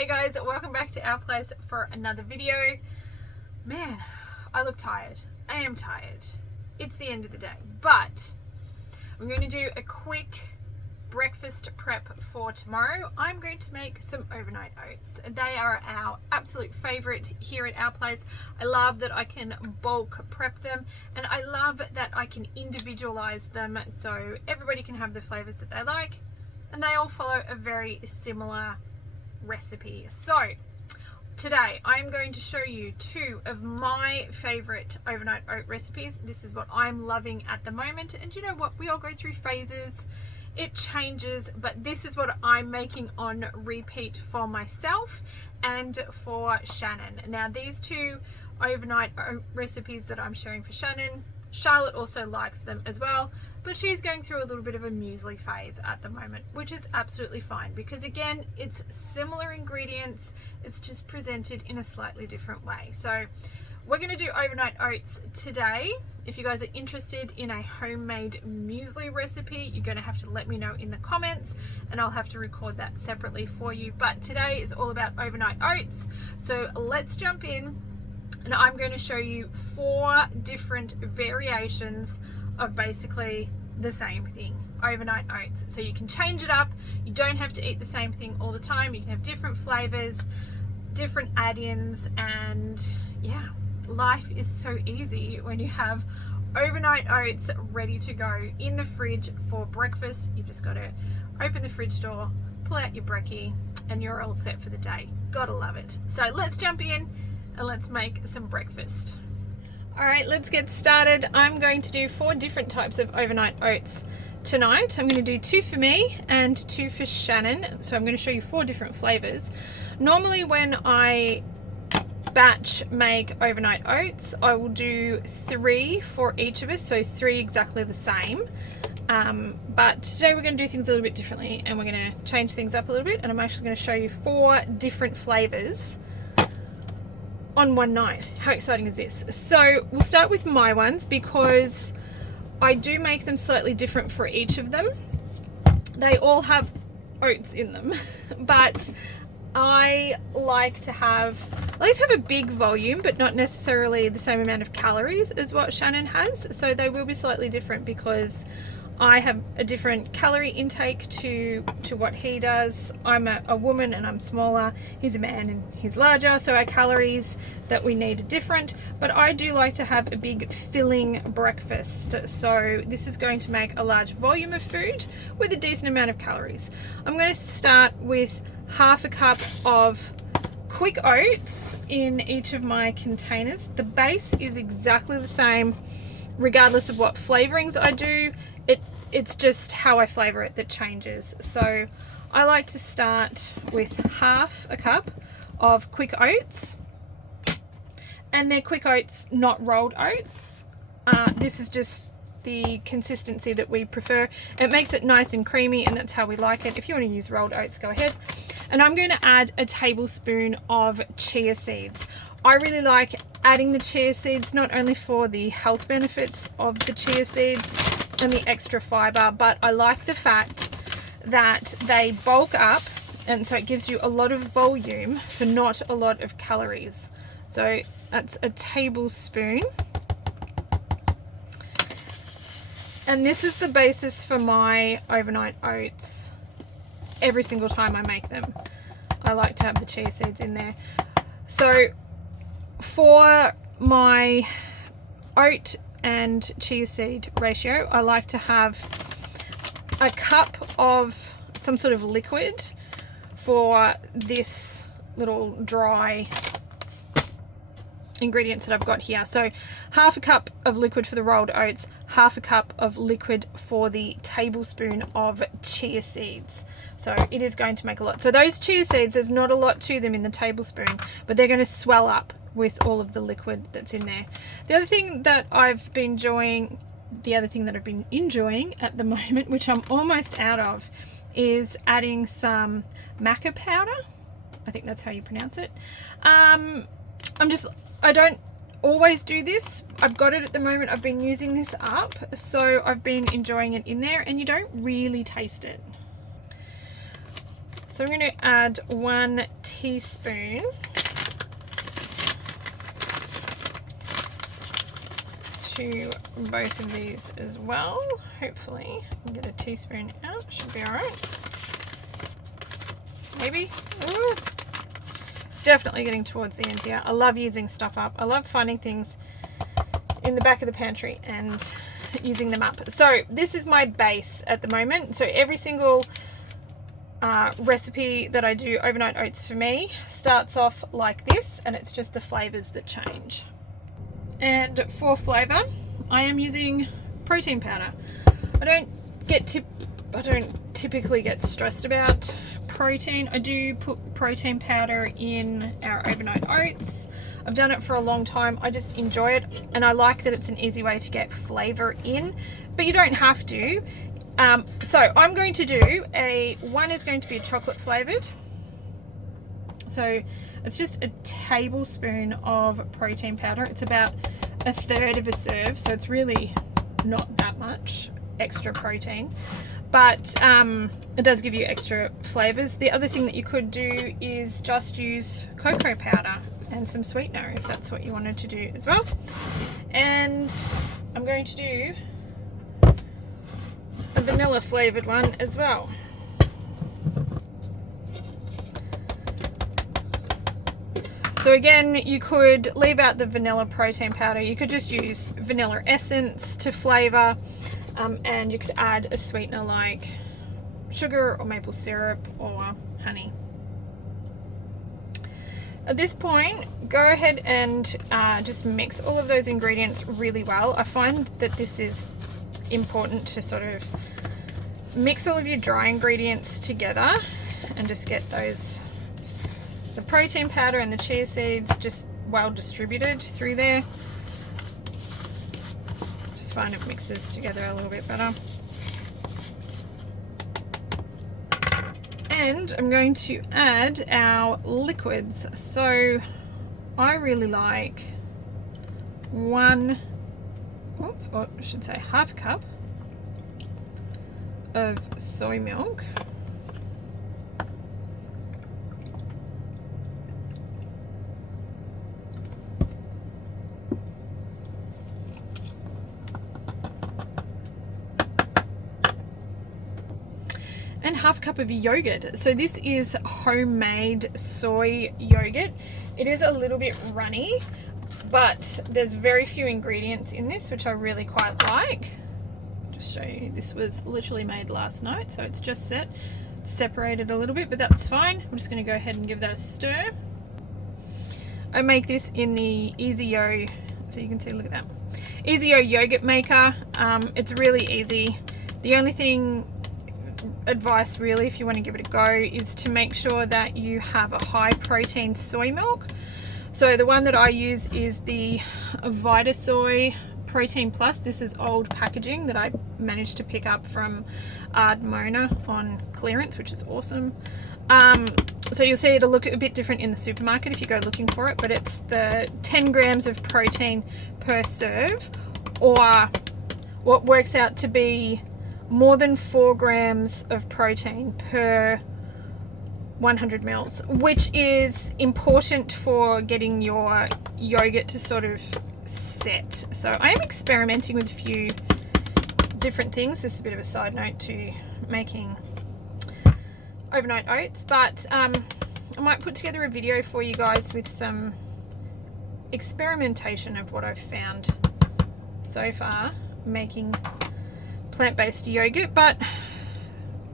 Hey guys, welcome back to our place for another video. Man, I look tired. I am tired. It's the end of the day, but I'm going to do a quick breakfast prep for tomorrow. I'm going to make some overnight oats. They are our absolute favorite here at our place. I love that I can bulk prep them, and I love that I can individualize them so everybody can have the flavors that they like, and they all follow a very similar recipe. So today I'm going to show you two of my favorite overnight oat recipes. This is what I'm loving at the moment, and you know what, we all go through phases, it changes, but this is what I'm making on repeat for myself and for Shannon. Now these two overnight oat recipes that I'm sharing for Shannon, Charlotte also likes them as well, but she's going through a little bit of a muesli phase at the moment, which is absolutely fine because again, it's similar ingredients, it's just presented in a slightly different way. So we're going to do overnight oats today. If you guys are interested in a homemade muesli recipe, you're going to have to let me know in the comments and I'll have to record that separately for you. But today is all about overnight oats. So let's jump in, and I'm going to show you 4 different variations of basically the same thing, overnight oats. So you can change it up, you don't have to eat the same thing all the time, you can have different flavors, different add-ins, and yeah, life is so easy when you have overnight oats ready to go in the fridge for breakfast. You've just got to open the fridge door, pull out your brekkie, and you're all set for the day. Gotta love it. So let's jump in and let's make some breakfast. All right, let's get started. I'm going to do 4 different types of overnight oats tonight. I'm going to do 2 for me and 2 for Shannon. So I'm going to show you 4 different flavors. Normally when I batch make overnight oats, I will do 3 for each of us, so 3 exactly the same. But today we're going to do things a little bit differently, and we're going to change things up a little bit, and I'm actually going to show you 4 different flavors on one night. How exciting is this? So we'll start with my ones because I do make them slightly different for each of them. They all have oats in them, but I like to have a big volume, but not necessarily the same amount of calories as what Shannon has. So they will be slightly different because I have a different calorie intake to what he does. I'm a woman and I'm smaller. He's a man and he's larger, so our calories that we need are different. But I do like to have a big filling breakfast. So this is going to make a large volume of food with a decent amount of calories. I'm going to start with half a cup of quick oats in each of my containers. The base is exactly the same regardless of what flavorings I do. It's just how I flavor it that changes. So I like to start with half a cup of quick oats, and they're quick oats, not rolled oats. This is just the consistency that we prefer. It makes it nice and creamy, and that's how we like it. If you want to use rolled oats, go ahead. And I'm going to add a tablespoon of chia seeds. I really like adding the chia seeds, not only for the health benefits of the chia seeds and the extra fiber, but I like the fact that they bulk up, and so it gives you a lot of volume for not a lot of calories. So that's a tablespoon. And this is the basis for my overnight oats every single time I make them. I like to have the chia seeds in there. So for my oat and chia seed ratio, I like to have a cup of some sort of liquid for this little dry ingredients that I've got here. So half a cup of liquid for the rolled oats, half a cup of liquid for the tablespoon of chia seeds. So it is going to make a lot. So those chia seeds, there's not a lot to them in the tablespoon, but they're going to swell up with all of the liquid that's in there. The other thing that I've been enjoying at the moment, which I'm almost out of, is adding some maca powder. I think that's how you pronounce it. I don't always do this. I've got it at the moment. I've been using this up, so I've been enjoying it in there, and you don't really taste it. So I'm going to add 1 teaspoon to both of these as well. Hopefully I can get a teaspoon out. Should be all right. Maybe. Ooh. Definitely getting towards the end here. I love using stuff up. I love finding things in the back of the pantry and using them up. So this is my base at the moment. So every single recipe that I do, overnight oats for me, starts off like this, and it's just the flavors that change. And for flavor, I am using protein powder. I don't typically get stressed about protein. I do put protein powder in our overnight oats. I've done it for a long time. I just enjoy it, and I like that it's an easy way to get flavor in, but you don't have to. So I'm going to do one is going to be a chocolate flavored. So it's just a tablespoon of protein powder. It's about 1/3 of a serve, so it's really not that much extra protein, but it does give you extra flavors. The other thing that you could do is just use cocoa powder and some sweetener if that's what you wanted to do as well. And I'm going to do a vanilla flavored one as well. So again, you could leave out the vanilla protein powder. You could just use vanilla essence to flavor, and you could add a sweetener like sugar or maple syrup or honey. At this point, go ahead and just mix all of those ingredients really well. I find that this is important to sort of mix all of your dry ingredients together and just get the protein powder and the chia seeds just well distributed through there. Just find it mixes together a little bit better. And I'm going to add our liquids. So I really like half a cup of soy milk. And half a cup of yogurt. So this is homemade soy yogurt. It is a little bit runny, but there's very few ingredients in this, which I really quite like. Just show you, this was literally made last night, so it's just separated a little bit, but that's fine. I'm just going to go ahead and give that a stir. I make this in the Easy-O, so you can see, look at that, Easy-O yogurt maker. It's really easy. The only advice really, if you want to give it a go, is to make sure that you have a high protein soy milk. So the one that I use is the Vita Soy Protein Plus. This is old packaging that I managed to pick up from Mona on clearance, which is awesome. So you'll see it'll look a bit different in the supermarket if you go looking for it, but it's the 10 grams of protein per serve, or what works out to be more than 4 grams of protein per 100 mils, which is important for getting your yogurt to sort of set. So I am experimenting with a few different things. This is a bit of a side note to making overnight oats, but I might put together a video for you guys with some experimentation of what I've found so far making plant-based yogurt, but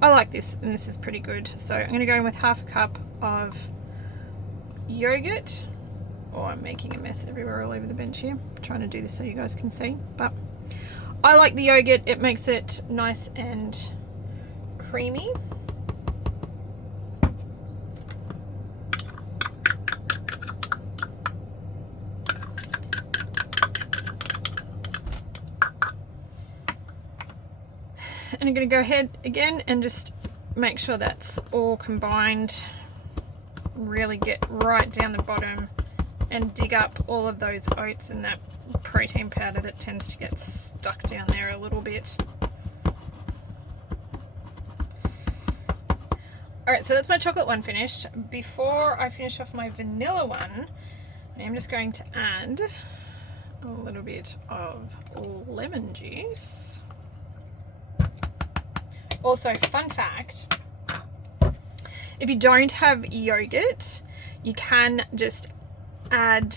I like this, and this is pretty good. So I'm going to go in with half a cup of yogurt. Oh, I'm making a mess everywhere all over the bench here. I'm trying to do this so you guys can see, but I like the yogurt. It makes it nice and creamy. And I'm going to go ahead again and just make sure that's all combined. Really get right down the bottom and dig up all of those oats and that protein powder that tends to get stuck down there a little bit. Alright, so that's my chocolate one finished. Before I finish off my vanilla one, I'm just going to add a little bit of lemon juice. Also, fun fact, if you don't have yogurt, you can just add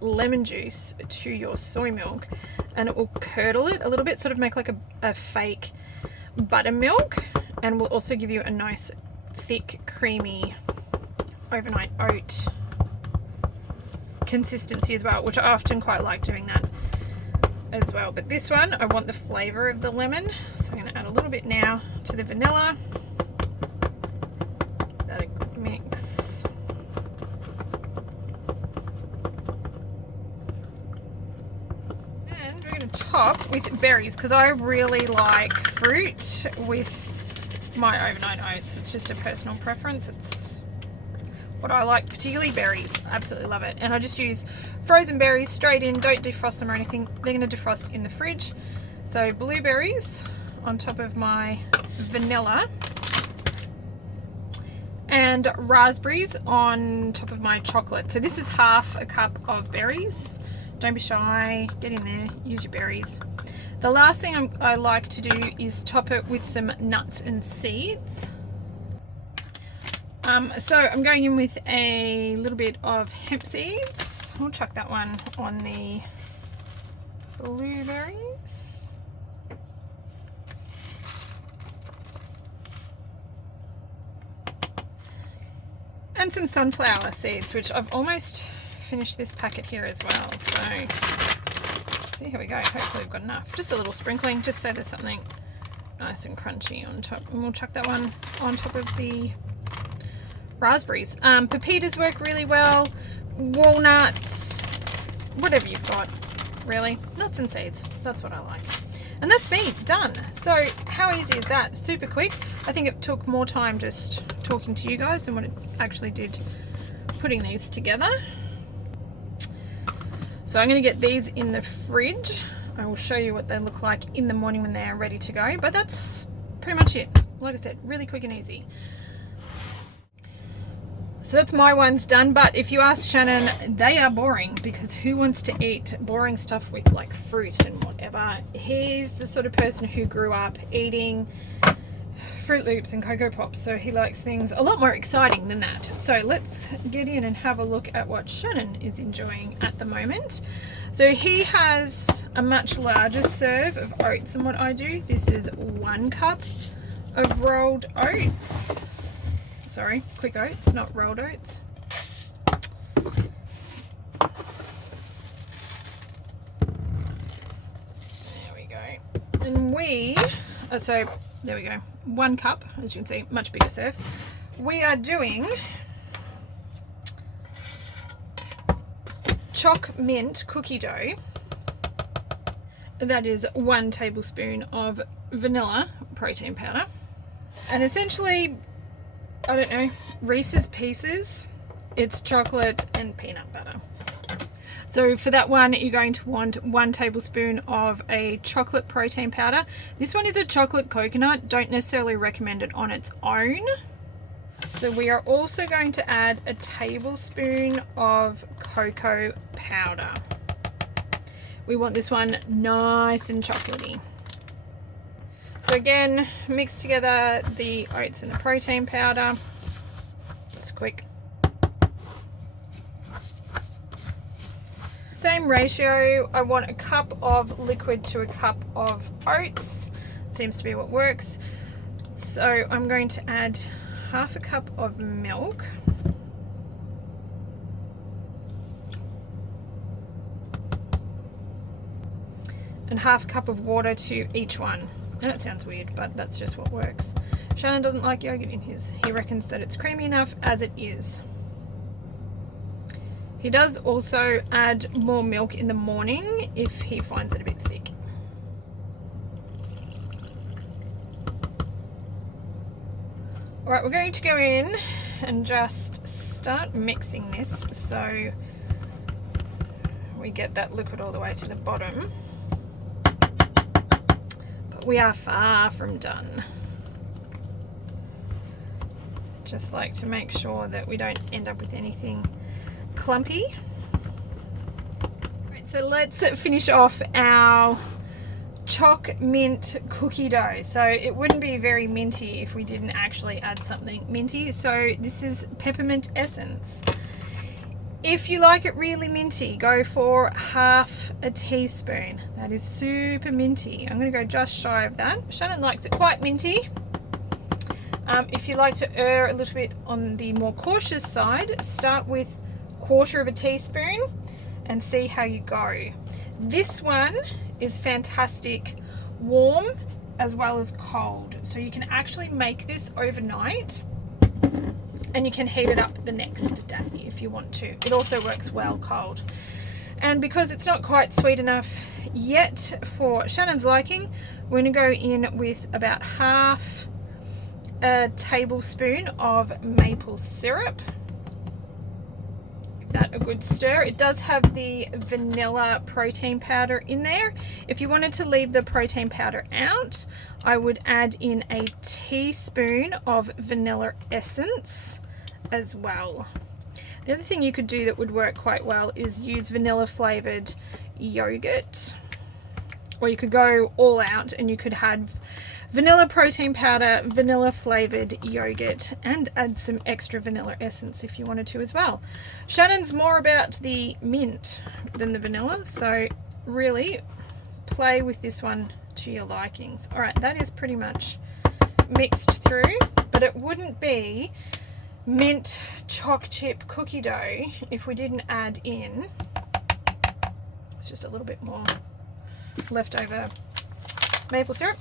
lemon juice to your soy milk and it will curdle it a little bit, sort of make like a fake buttermilk, and will also give you a nice thick creamy overnight oat consistency as well, which I often quite like doing that as well. But this one, I want the flavor of the lemon, so I'm going to add a little bit now to the vanilla. That a good mix. And we're going to top with berries, because I really like fruit with my overnight oats. It's just a personal preference. It's what I like, particularly berries. Absolutely love it. And I just use frozen berries straight in, don't defrost them or anything. They're going to defrost in the fridge. So blueberries on top of my vanilla, and raspberries on top of my chocolate. So this is half a cup of berries. Don't be shy, get in there, use your berries. The last thing I like to do is top it with some nuts and seeds. So I'm going in with a little bit of hemp seeds. We'll chuck that one on the blueberries. And some sunflower seeds, which I've almost finished this packet here as well. So see how we go. Hopefully we've got enough. Just a little sprinkling, just so there's something nice and crunchy on top. And we'll chuck that one on top of the raspberries. Pepitas work really well. Walnuts, whatever you've got, really. Nuts and seeds, that's what I like. And that's me, done. So how easy is that? Super quick. I think it took more time just talking to you guys than what it actually did putting these together. So I'm going to get these in the fridge. I will show you what they look like in the morning when they're ready to go. But that's pretty much it. Like I said, really quick and easy. So that's my ones done. But if you ask Shannon, they are boring, because who wants to eat boring stuff with like fruit and whatever? He's the sort of person who grew up eating Fruit Loops and Cocoa Pops, so he likes things a lot more exciting than that. So let's get in and have a look at what Shannon is enjoying at the moment. So he has a much larger serve of oats than what I do. This is 1 cup of rolled oats. Sorry, quick oats, not rolled oats. There we go. And so there we go. 1 cup, as you can see, much bigger serve. We are doing Choc Mint cookie dough. That is 1 tablespoon of vanilla protein powder. And essentially, I don't know, Reese's Pieces. It's chocolate and peanut butter. So for that one, you're going to want 1 tablespoon of a chocolate protein powder. This one is a chocolate coconut. Don't necessarily recommend it on its own. So we are also going to add a tablespoon of cocoa powder. We want this one nice and chocolatey. So again, mix together the oats and the protein powder. Just quick. Same ratio. I want a cup of liquid to a cup of oats. Seems to be what works. So I'm going to add half a cup of milk. And half a cup of water to each one. And it sounds weird, but that's just what works. Shannon doesn't like yogurt in his. He reckons that it's creamy enough as it is. He does also add more milk in the morning if he finds it a bit thick. All right, we're going to go in and just start mixing this so we get that liquid all the way to the bottom. But we are far from done. Just like to make sure that we don't end up with anything clumpy. Right, so let's finish off our choc mint cookie dough. So it wouldn't be very minty if we didn't actually add something minty. So this is peppermint essence. If you like it really minty, go for half a teaspoon. That is super minty. I'm going to go just shy of that. Shannon likes it quite minty. If you like to err a little bit on the more cautious side, start with 1/4 teaspoon and see how you go. This one is fantastic warm as well as cold. So you can actually make this overnight and you can heat it up the next day if you want to. It also works well cold. And because it's not quite sweet enough yet for Shannon's liking, we're going to go in with about half a tablespoon of maple syrup. Give that a good stir. It does have the vanilla protein powder in there. If you wanted to leave the protein powder out, I would add in a teaspoon of vanilla essence as well. The other thing you could do that would work quite well is use vanilla flavored yogurt, or you could go all out and you could have vanilla protein powder, vanilla flavored yogurt, and add some extra vanilla essence if you wanted to as well. Shannon's more about the mint than the vanilla, so really play with this one to your likings. All right, that is pretty much mixed through, but it wouldn't be mint choc chip cookie dough if we didn't add in, it's just a little bit more leftover maple syrup,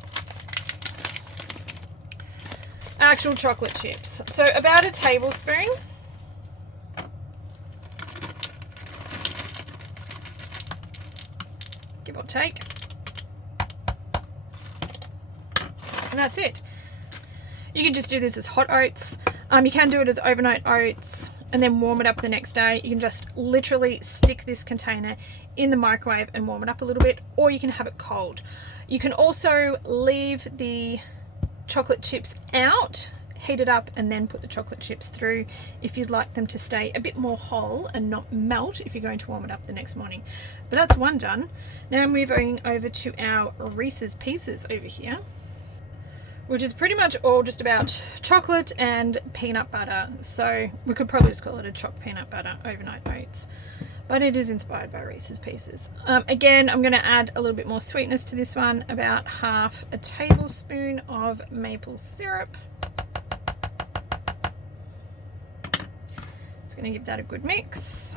actual chocolate chips. So about a tablespoon. Give or take. And that's it. You can just do this as hot oats. You can do it as overnight oats and then warm it up the next day. You can just literally stick this container in the microwave and warm it up a little bit, or you can have it cold. You can also leave the chocolate chips out, heat it up, and then put the chocolate chips through if you'd like them to stay a bit more whole and not melt if you're going to warm it up the next morning. But that's one done. Now moving over to our Reese's Pieces over here, which is pretty much all just about chocolate and peanut butter. So we could probably just call it a choc peanut butter overnight oats, but it is inspired by Reese's Pieces. Again, I'm going to add a little bit more sweetness to this one, about half a tablespoon of maple syrup. It's going to give that a good mix.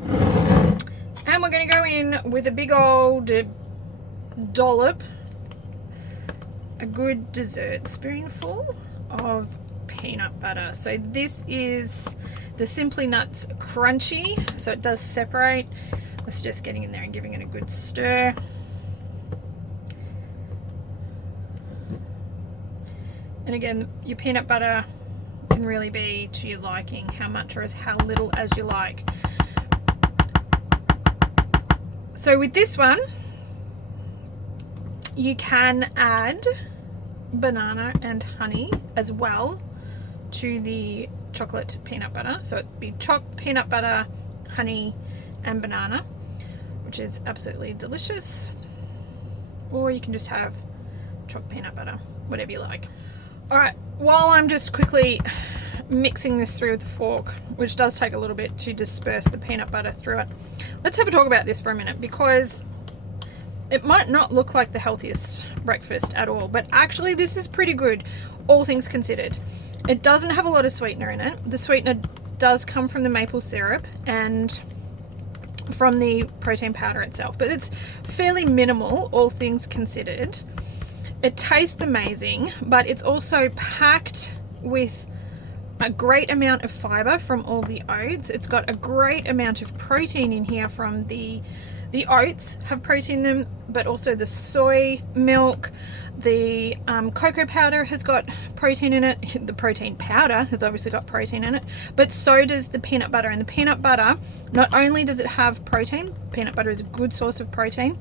And we're going to go in with a big old dollop, a good dessert spoonful of peanut butter. So this is the Simply Nuts Crunchy, so it does separate. Let's just getting in there and giving it a good stir. And again, your peanut butter can really be to your liking, how much or how little as you like. So with this one, you can add banana and honey as well to the chocolate peanut butter. So it'd be choc peanut butter, honey, and banana, which is absolutely delicious. Or you can just have choc peanut butter, whatever you like. All right, while I'm just quickly mixing this through with a fork, which does take a little bit to disperse the peanut butter through it, let's have a talk about this for a minute, because it might not look like the healthiest breakfast at all, but actually this is pretty good, all things considered. It doesn't have a lot of sweetener in it. The sweetener does come from the maple syrup and from the protein powder itself, but it's fairly minimal, all things considered. It tastes amazing, but it's also packed with a great amount of fiber from all the oats. It's got a great amount of protein in here from the oats have protein in them, but also the soy milk, the cocoa powder has got protein in it. The protein powder has obviously got protein in it, but so does the peanut butter. And the peanut butter, not only does it have protein, peanut butter is a good source of protein,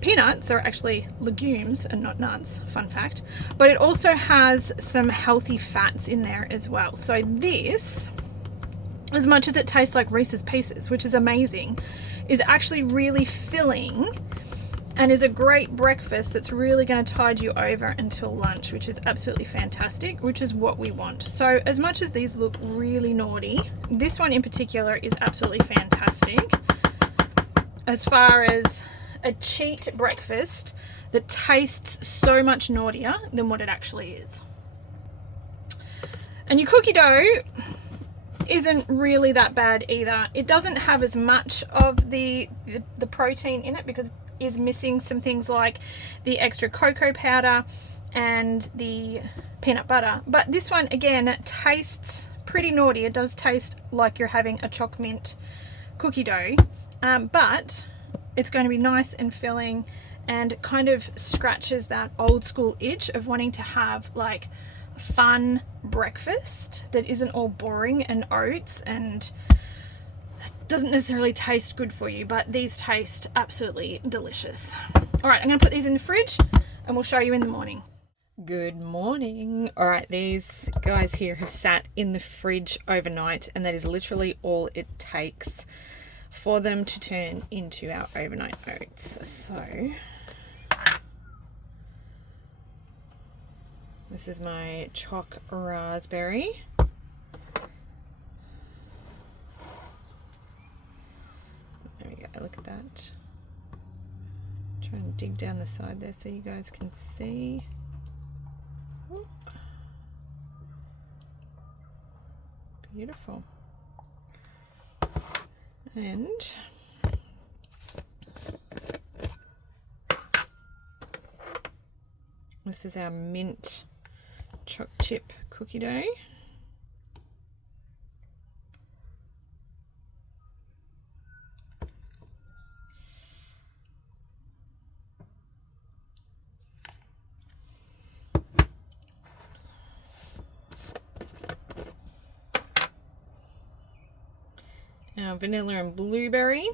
Peanuts are actually legumes and not nuts, fun fact, but it also has some healthy fats in there as well. So this, as much as it tastes like Reese's Pieces, which is amazing, is actually really filling and is a great breakfast that's really going to tide you over until lunch, which is absolutely fantastic, which is what we want. So as much as these look really naughty, this one in particular is absolutely fantastic as far as a cheat breakfast that tastes so much naughtier than what it actually is. And your cookie dough isn't really that bad either. It doesn't have as much of the protein in it because it is missing some things like the extra cocoa powder and the peanut butter. But this one again tastes pretty naughty. It does taste like you're having a choc mint cookie dough, but it's going to be nice and filling and kind of scratches that old school itch of wanting to have like a fun breakfast that isn't all boring and oats and doesn't necessarily taste good for you, but these taste absolutely delicious. All right, I'm going to put these in the fridge and we'll show you in the morning. Good morning. All right, these guys here have sat in the fridge overnight, and that is literally all it takes for them to turn into our overnight oats. So this is my Choc Raspberry. There we go, look at that. Try and dig down the side there so you guys can see. Beautiful. And this is our mint choc chip cookie dough. Our vanilla and blueberry.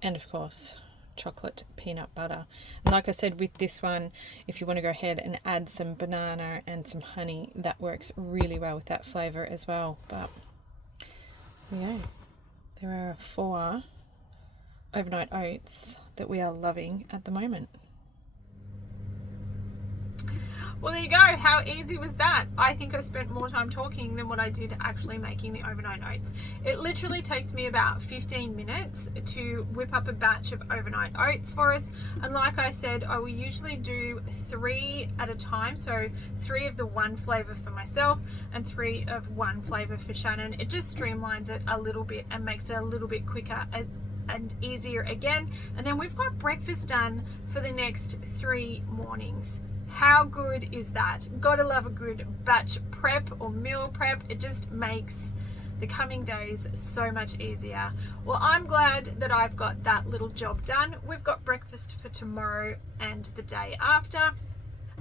And of course, chocolate peanut butter. And like I said, with this one, if you want to go ahead and add some banana and some honey, that works really well with that flavor as well. But yeah, there are 4 overnight oats that we are loving at the moment. Well, there you go. How easy was that? I think I spent more time talking than what I did actually making the overnight oats. It literally takes me about 15 minutes to whip up a batch of overnight oats for us. And like I said, I will usually do 3 at a time. So 3 of the one flavor for myself and 3 of one flavor for Shannon. It just streamlines it a little bit and makes it a little bit quicker and easier again. And then we've got breakfast done for the next 3 mornings. How good is that? Gotta love a good batch prep or meal prep. It just makes the coming days so much easier. Well, I'm glad that I've got that little job done. We've got breakfast for tomorrow and the day after.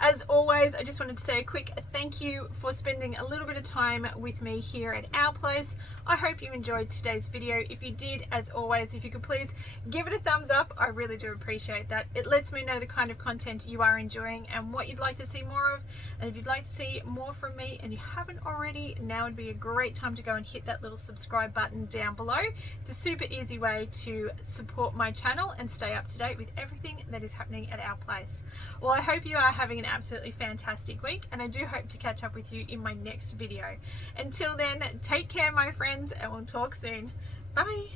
As always, I just wanted to say a quick thank you for spending a little bit of time with me here at our place. I hope you enjoyed today's video. If you did, as always, if you could please give it a thumbs up, I really do appreciate that. It lets me know the kind of content you are enjoying and what you'd like to see more of. And if you'd like to see more from me and you haven't already, now would be a great time to go and hit that little subscribe button down below. It's a super easy way to support my channel and stay up to date with everything that is happening at our place. Well, I hope you are having an absolutely fantastic week, and I do hope to catch up with you in my next video. Until then, take care, my friends, and we'll talk soon. Bye.